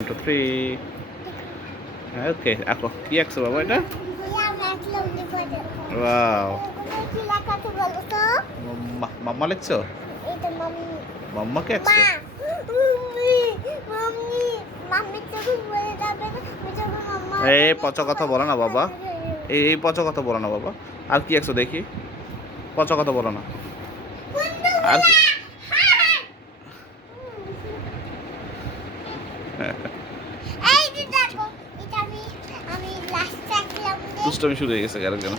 Two three okay আঁকো কি আঁকছো বাবা, এটা? ওয়াও মাম্মা লিখছো? মাম্মাকে আঁকছো এই, পচা কথা বলো না, বাবা। এই এই, পচা কথা বলো না, বাবা। আর কি আঁকছো দেখি? পচা কথা বলো না। আর কি এই যে দেখো এটা আমি আমি লাস্ট রাখলাম যে দুষ্টমি শুরু হয়ে গেছে কেন?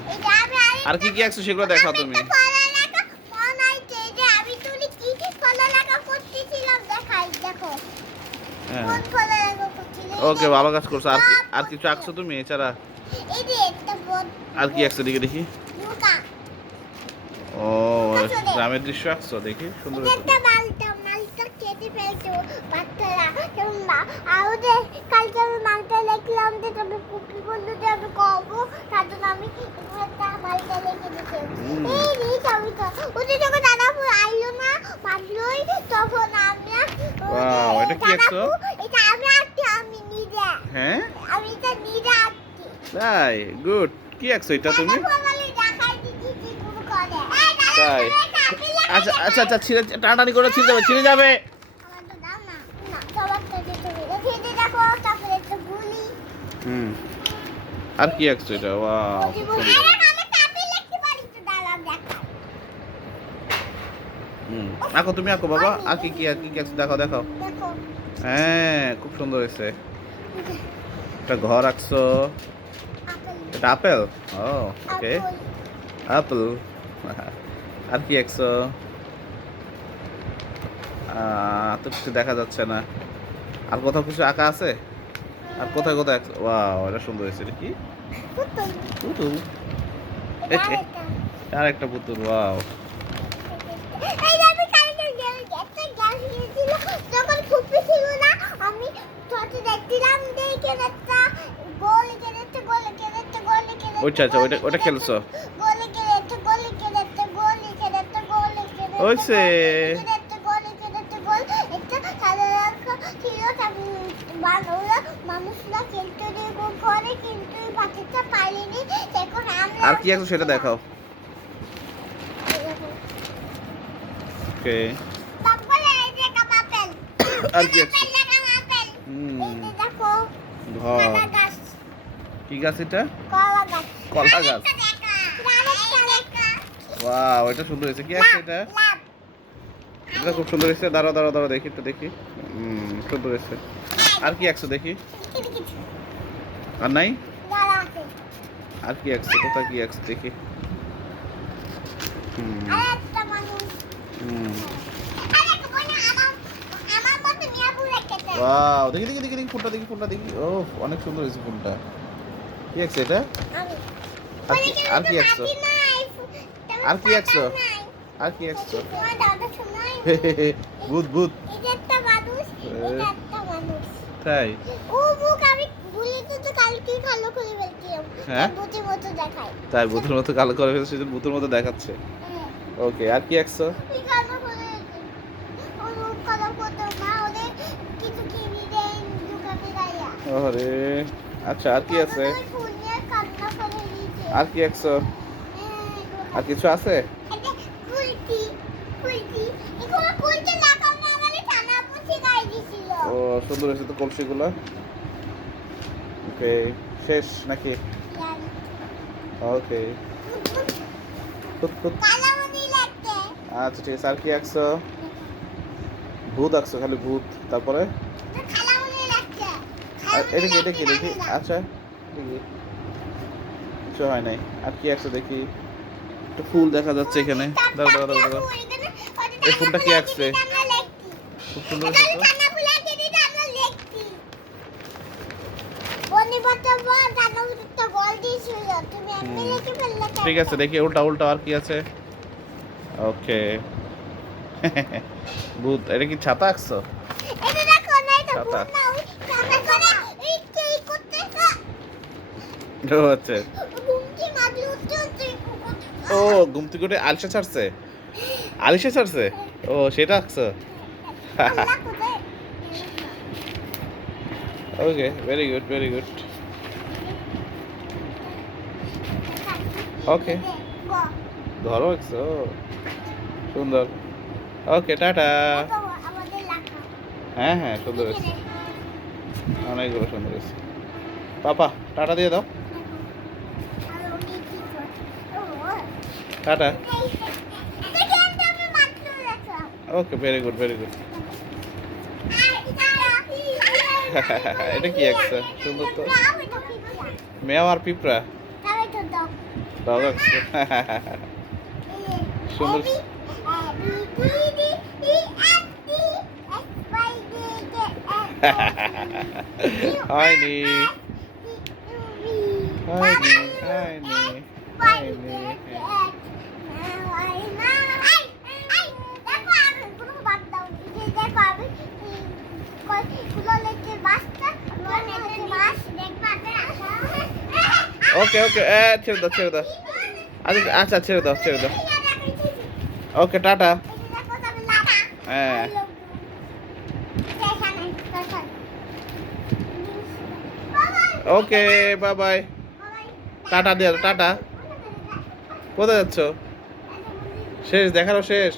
আর কি কি আঁকছো সেগুলো দেখাও তুমি। তুমি দেখো। হ্যাঁ। করছিলে ওকে ভালো কাজ করছ। আর কি আর কিছু আঁকছো তুমি এছাড়া? আর কি আঁকছো দেখি দেখি। ও গ্রামের দৃশ্য আঁকছো দেখি সুন্দর আর ওদের কালকে আমি মালটা লিখলাম যে তুমি আমি কব তার জন্য আমি একটা মালটা লিখে এই রিচ আমি তো ওদের যখন দাদাপু আইলো না তখন আমি এটা কি আঁকছো? এটা আমি আঁকছি আমি নিজে। হ্যাঁ? আমি এটা নিজে আঁকছি তাই গুড। কি আঁকছো এটা তুমি? তাই। আচ্ছা আচ্ছা আচ্ছা ছিঁড়ে টানাটানি করে ছিঁড়ে যাবে ছিঁড়ে যাবে আমার তো দাও না না সবার তো দিতে হবে ফেটে দেখো তারপরে একটা গুলি হুম। আর কি আঁকছো এটা? ওয়াও দেখা হুম। আঁকো তুমি আঁকো বাবা। আর কি কি আর কি আঁকছো? দেখাও দেখাও। দেখো। হ্যাঁ খুব সুন্দর হয়েছে। একটা ঘর আঁকছো। এটা আপেল? ও ওকে। আপেল। আর কি আঁকছো? তো কিছু দেখা যাচ্ছে না। আর কোথাও কিছু আঁকা আছে? আর কোথায় কোথায় ওয়াও এটা সুন্দর হয়েছে এটা কি পুতুল আর একটা পুতুল ওয়াও ওইটা আচ্ছা ওইটা ওটা খেলছো গোল এখানে একটা গোল এখানে একটা গোল এখানে একটা গোল এখানে একটা হয়েছে। গোল, এখানে একটা গোল এখানে একটা গোল একটা সাদা রাখা ছিল মানুষরা খেলতে করে কিন্তু এই বাচ্চাটা পারেনি এখন আমরা আর কি আঁকছো সেটা দেখাও ওকে তারপরে এই যে আর কি হুম দেখো ঘর গাছ। কি গাছ এটা? কলা গাছ। কলা গাছ। ওয়াও এটা সুন্দর হয়েছে। কি আছে এটা? এটা খুব সুন্দর হয়েছে। দাঁড়াও দাঁড়াও দাঁড়াও, দেখি একটু, দেখি। সুন্দর হয়েছে। আর কি আঁকছো দেখি? আর নাই? আর কি আঁকছো কোথায় কি আঁকছো দেখি? ওয়াও দেখি দেখি দেখি দেখি, ফুলটা দেখি ফুলটা, দেখি। ও অনেক সুন্দর হয়েছে ফুলটা। কি আঁকছো এটা? আর কি আঁকছো আর কি পাতা আর কি শোনায় ভূত ভূত। তাই? ও মুখ আমি ভুলিতে তো কালকে ভালো করে ফেলছিলাম। হ্যাঁ? মতো দেখায়। তাই ভূতের মতো কালো করে ফেলছে সেজন্য ভূতের মতো দেখাচ্ছে। হ্যাঁ। ওকে আর কি আঁকছো তুই কালো করে ও মুখ কালো করতে মা ওদের কিছু কিনি দেন দোকানে দাঁড়িয়ে আরে আচ্ছা আর কি আছে? আর কি আঁকছো আর কিছু আছে? ও সুন্দর হয়েছে তো কলসিগুলো? ওকে শেষ নাকি? ওকে আচ্ছা ঠিক আছে আর কি আঁকছো? ভূত আঁকছো খালি ভূত। তারপরে? এটা কি এটা কি দেখি আচ্ছা কিছু হয় নাই। আর কি আঁকছো দেখি? একটা ফুল দেখা যাচ্ছে এখানে। দাঁড়াও দাঁড়াও দাঁড়াও এই ফুলটা কি আঁকছে? খুব সুন্দর। ঠিক আছে দেখি উল্টা উল্টা আর কি আছে? ওকে। ভূত এটা কি ছাতা আঁকছো? ছাতা। ও আচ্ছা। ও গুমতি করে আলিশা ছাড়ছে? আলিশা ছাড়ছে? ও সেটা আঁকছো okay very good very good okay ধরো একশো সুন্দর। Okay tata. হ্যাঁ হ্যাঁ সুন্দর হয়েছে। অনেকগুলো সুন্দর হয়েছে। পাপা, টাটা দিয়ে দাও। টাটা দেখি আমি আমি মাত্র রাখলাম okay very good very good এটা কি একটা সুন্দর তো মেয়াও আর পিঁপড়া ডগ একশো সুন্দর হয়নি হয়নি হয়নি হয়নি ওকে ওকে ছেড়ে দাও ছেড়ে দাও। আচ্ছা আচ্ছা ছেড়ে দাও ছেড়ে দাও। Okay tata. হ্যাঁ। ওকে বাই বাই টাটা দিয়ে টাটা। কোথায় যাচ্ছ? শেষ দেখারও শেষ।